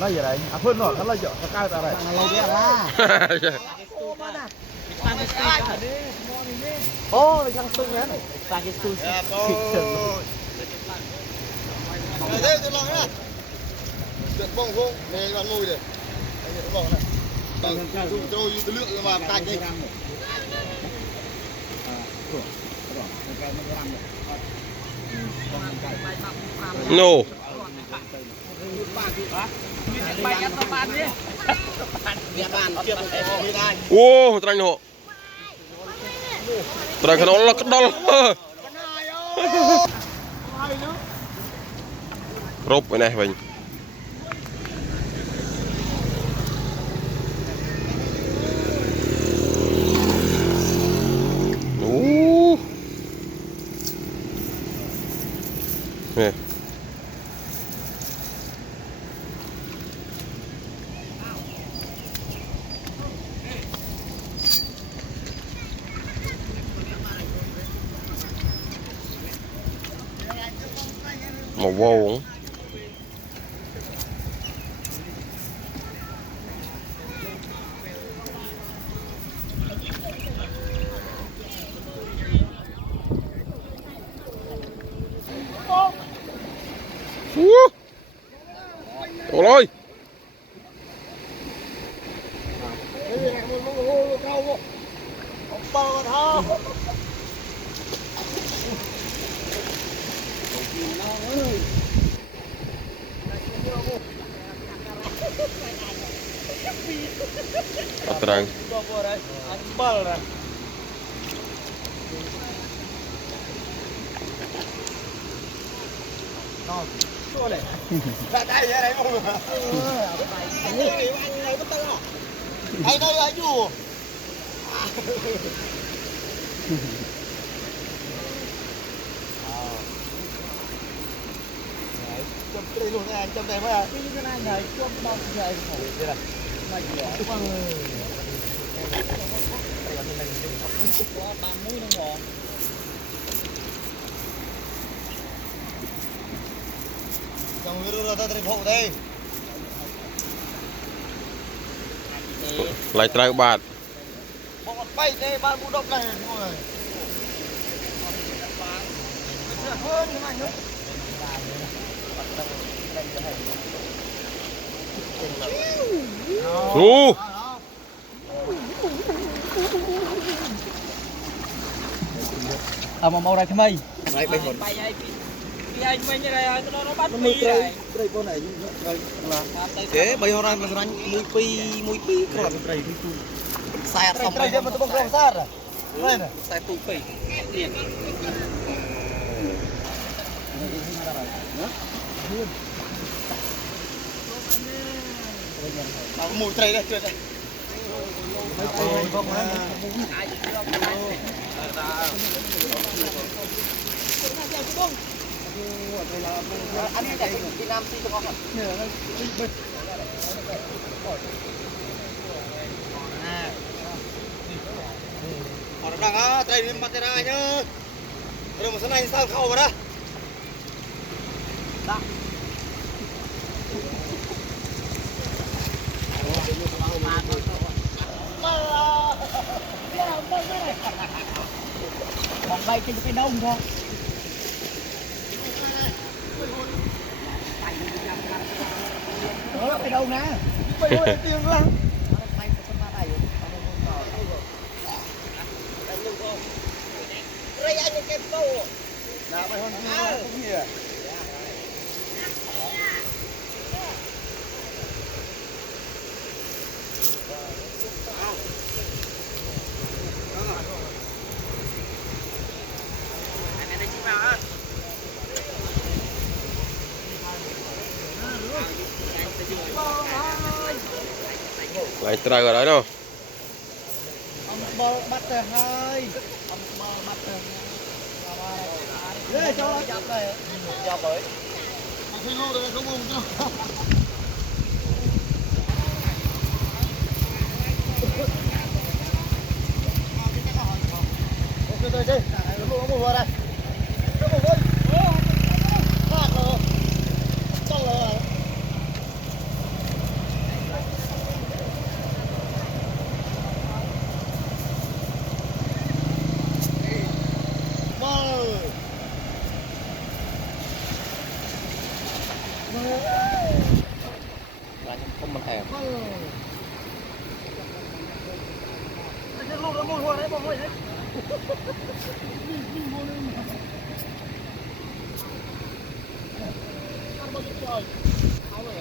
nói gì đấy phun nọ nó lấy chợ cao ra đây lấy cái lá ô thằng sung đấy ta cái sung đây tôi lòng nhá chuyện bông không này bạn mùi đây bông này dùng trôi từ lượng mà canh đi no ô trăng nổ trăng cái nó là cái đol rộp cái này mình nè màu vô ôi ôi terang anh ơi anh chủ châm đây luôn anh châm đây mà cái này này châm bao giờ đây này mày nhỏ quá 3 mũi nó ngọn trong cái đó ta thấy hộ đây lại trai bạn bọn bay đây ba mũ độc này mọi người ô mà màu này cái mây này bay hồn anh mình như này nó bắt mùi đây con này là thế bay hồn anh mùi pi còn sai xong đây mà tôi bông không sát à đây này sai tụ pi liền mùi tây đây tuyệt này anh đi chạy đi Nam Si cho con họ đang á tây đi mặt ra nhá rồi một số này sao khâu vào đó còn bay trên cái đông thôi đó cái đâu nè bay ơi tiền lắm đây anh cái câu nào bay hơn cũng gì à lại trai ở đấy đâu bò bắt rồi hai bò bắt rồi đây cho nó chặt này cho bởi không ngu được không ngu cho ok đây đây nó mua vừa đây nó mua vừa phát rồi xong rồi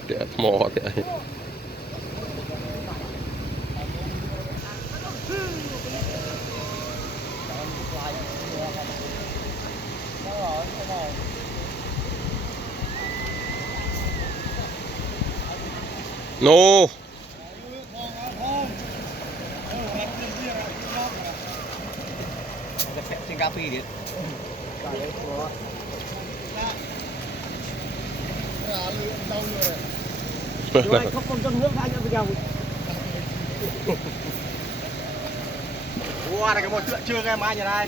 Tiệt mò tiệt. No. Trên cà phê đi. Rồi không trong nước anh bây giờ. Wow, này cái một chuyện chưa em ai nhà đây.